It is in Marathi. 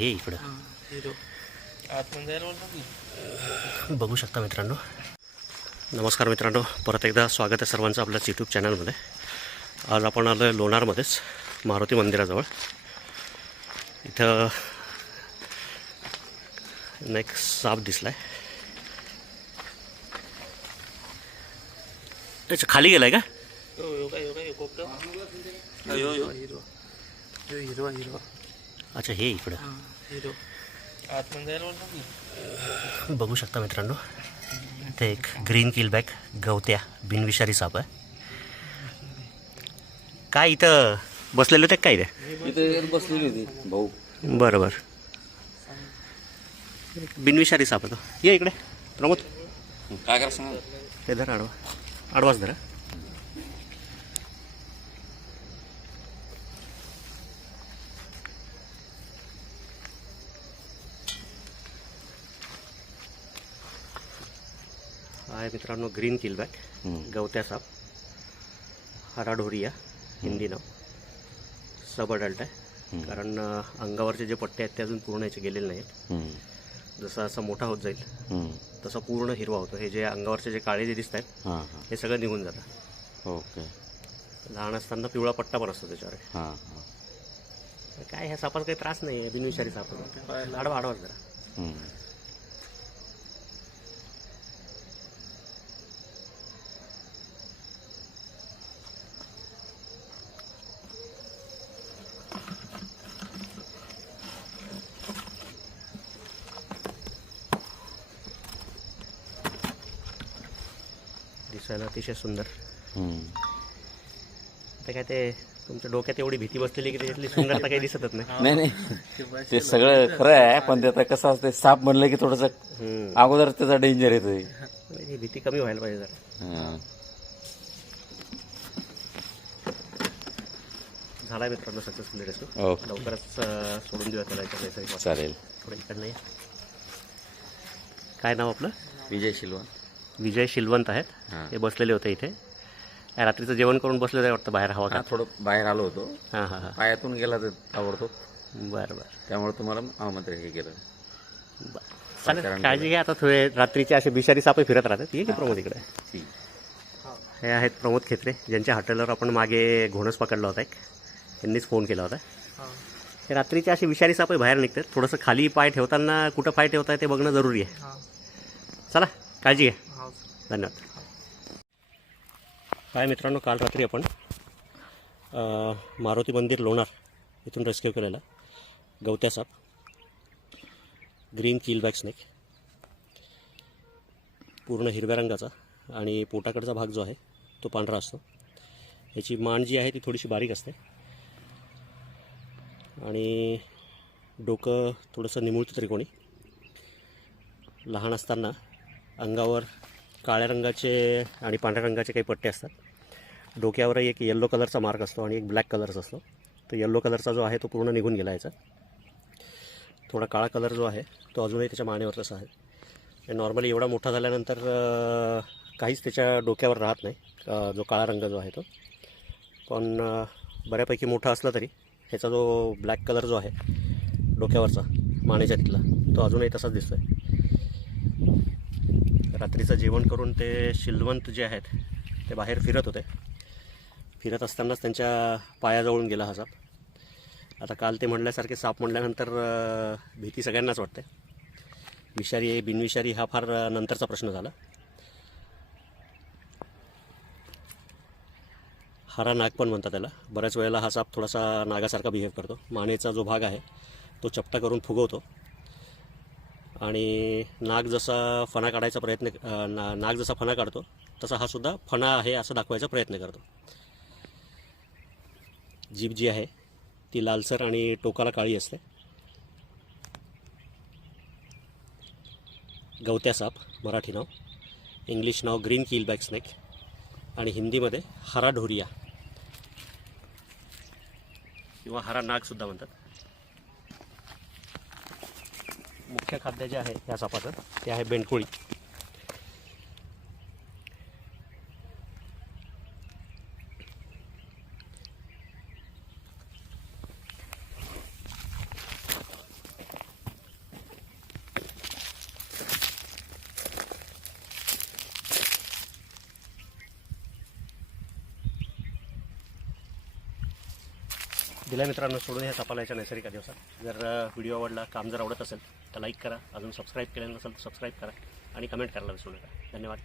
हे इकडं बघू शकता मित्रांनो. नमस्कार मित्रांनो. परत एकदा स्वागत आहे सर्वांचं आपल्याच यूट्यूब चॅनलमध्ये आज आपण आलो आहे लोणारमध्येच मारुती मंदिराजवळ. इथं एक साप दिसला आहे त्याच्याखाली गेलाय का? यो यो अच्छा हे इकडं. बघू शकता मित्रांनो ते एक ग्रीन किलबॅक गवत्या बिनविषारी साप आहे. काय इथं बसलेले होते काय ते इथे बसलेली होती भाऊ. बरं बरं. बिनविषारी साप आहे तो. ये इकडे प्रमोद. काय करा सांगा? हे धरा आडवा. आडवाच धरा आहे मित्रांनो ग्रीन किलबॅक गवत्या साप. हराढोरिया हिंदी नाव. सब अडल्ट आहे. कारण अंगावरचे जे पट्टे आहेत ते अजून पूर्ण याचे गेलेले नाहीत जसं असं मोठा होत जाईल तसं पूर्ण हिरवा होतो. हे जे अंगावरचे जे काळे जे दिसत आहेत हां. सगळं निघून जातं. ओके. लहान असताना पिवळा पट्टा पण असतो त्याच्यावर. काय ह्या सापाचा काही त्रास नाही आहे बिनविषारी साप. आहे. आडवा आडवाच जरा दिसायला अतिशय सुंदर. हम्म. ते काय ते तुमच्या डोक्यात एवढी भीती बसलेली की त्याच्यातली सुंदरता काही दिसतच नाही. नाही नाही. ते सगळं खरं आहे पण ते आता कसं असते साप म्हणलं की थोडंसं. अगोदर त्याचा डेंजर येतो ही भीती कमी व्हायला पाहिजे जरा. झाला मित्रांनो सक्सेसफुल रेस्क्यू ओके लवकरच सोडून देऊया त्याला. चालेल. थोडं इकडनं. काय नाव आपलं? विजय शिलवा विजय शिलवंत आहेत. हां. हे बसलेले होते इथे. रात्रीचं जेवण करून बसले होते वाटतं बाहेर हवा थोडं बाहेर आलो होतो. हां हां हां. पायातून गेला तर आवडतो. बरं बरं. त्यामुळे तुम्हाला आमंत्रण हे केलं. बरं. चालेल काळजी घ्या. आता थोडे रात्रीचे असे बिशारी सापे फिरत राहतात. ये की प्रमोद इकडे. ठीक हे आहेत प्रमोद खेत्रे. ज्यांच्या हॉटेलवर आपण मागे घोणस पकडला होता एक. त्यांनीच फोन केला होता. रात्रीचे असे विषारी सापे बाहेर निघतात. थोडंसं खाली पाय ठेवताना कुठं पाय ठेवताय ते बघणं जरुरी आहे. हां. काळजी घ्या. हां धन्यवाद. काय मित्रांनो काल रात्री आपण मारुती मंदिर लोणार इथून रेस्क्यू केलेला गवत्या साप ग्रीन किल बॅक स्नेक पूर्ण हिरव्या रंगाचा आणि पोटाकडचा भाग जो आहे तो पांढरा असतो. याची मान जी आहे ती थोडीशी बारीक असते. आणि डोकं थोडंसं निमुळतं त्रिकोणी. लहान असताना अंगावर काळ्या रंगाचे आणि पांढऱ्या रंगाचे काही पट्टे असतात. डोक्यावरही एक येल्लो कलरचा मार्क असतो आणि एक ब्लॅक कलरचा असतो. तो येल्लो कलरचा जो आहे तो पूर्ण निघून गेला याचा. थोडा काळा कलर जो आहे तो अजूनही त्याच्या मानेवर तसा आहे. नॉर्मली एवढा मोठा झाल्यानंतर काहीच त्याच्या डोक्यावर राहत नाही जो काळा रंग जो आहे तो. पण बऱ्यापैकी मोठा असला तरी ह्याचा जो ब्लॅक कलर जो आहे डोक्यावरचा मानेच्या तिथला तो अजूनही तसाच दिसतो आहे रात्रीचं जेवण करून ते शिलवंत जे आहेत ते बाहेर फिरत होते. फिरत असतानाच त्यांच्या पायाजवळून गेला हा साप. आता काल ते म्हणल्यासारखे साप म्हणल्यानंतर भीती सगळ्यांनाच वाटते. विषारी बिनविषारी हा फार नंतरचा प्रश्न झाला. हारा नाग पण म्हणतात त्याला. बऱ्याच वेळेला हा साप थोडासा नागासारखा बिहेव करतो. मानेचा जो भाग आहे तो चपटा करून फुगवतो. आणि नाग जसा फणा काढायचा प्रयत्न ना नाग जसा फणा काढतो तसा हा सुद्धा फणा आहे असं दाखवायचा प्रयत्न करतो. जीभ जी आहे ती लालसर आणि टोकाला काळी असते. गवत्या साप मराठी नाव. इंग्लिश नाव ग्रीन किलबॅक स्नेक. आणि हिंदीमध्ये हरा ढोरिया किंवा हरा नागसुद्धा म्हणतात. मुख्य खाद्य जे आहे या सापाचं ते आहे बेंडकोळी. दिल्या मित्रांनो सोडून ह्या सापालायच्या नैसर्गिक दिवसात जर व्हिडिओ आवडला काम जर आवडत असेल तर लाईक करा. अजून सबस्क्राईब केलेलं नसेल तर सबस्क्राईब करा आणि कमेंट करायला विसरू नका. धन्यवाद.